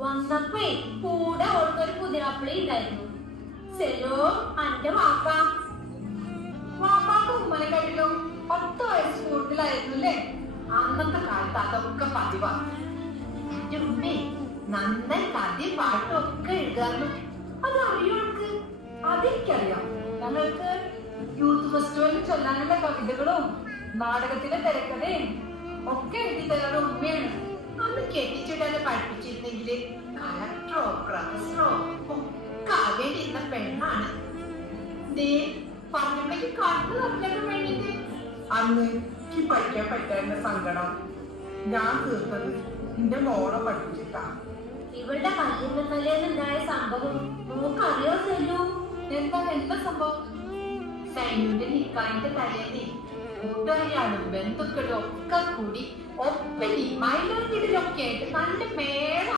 വന്നപ്പോ കൂടെ ഓൾക്കൊരു പുതിയാപ്പിളി ഉണ്ടായിരുന്നു. സെലോ അന്റെ വാപ്പാക്ക് ഉമ്മനെക്കാട്ടിലും 10 വയസ്സ് കൂടുതലായിരുന്നു അല്ലേ? അന്നത്തെ കാലത്ത് അതൊക്കെ പതിവാ. എന്റെ ഉമ്മേ നന്നായി കഥയും പാട്ടും ഒക്കെ എഴുതാറുണ്ട്. അത് അറിയോൾക്ക്? അതെനിക്കറിയാം. ഞങ്ങൾക്ക് യൂത്ത് ഫെസ്റ്റിവലിൽ ചൊല്ലാനുള്ള കവിതകളും നാടകത്തിലെ തിരക്കഥയും ഒക്കെ എഴുതി തരാറ് ഉമ്മയാണ്. അന്ന് കെട്ടിച്ചിട്ടാണ് പഠിപ്പിച്ചിരുന്നെങ്കില് കളക്ടറോ പ്രൊഫസറോ ഒക്കെ ആവേണ്ടിയിരുന്ന പെണ്ണാണ്. പറഞ്ഞപ്പോഴേക്ക് കണ്ണു തപ്പിലൊക്കെ വേണ്ടിട്ട് അന്ന് എനിക്ക് പഠിക്കാൻ പറ്റാത്ത സങ്കടം ഞാൻ തീർത്തത് എന്റെ മോളെ പഠിപ്പിച്ചിട്ടാ. ഇവളുടെ കല്യാണത്തലേന്നുണ്ടായ സംഭവം നോക്കറിയോ സെല്ലു? എന്താ സംഭവം? സൈനുവിന്റെ നിക്കായിന്റെ തലേന്ന് കൂട്ടുകാരിയാണ് ബന്ധുക്കളും ഒക്കെ കൂടി ഒപ്പനി മൈലാഞ്ചിലൊക്കെ ആയിട്ട് നല്ല മേള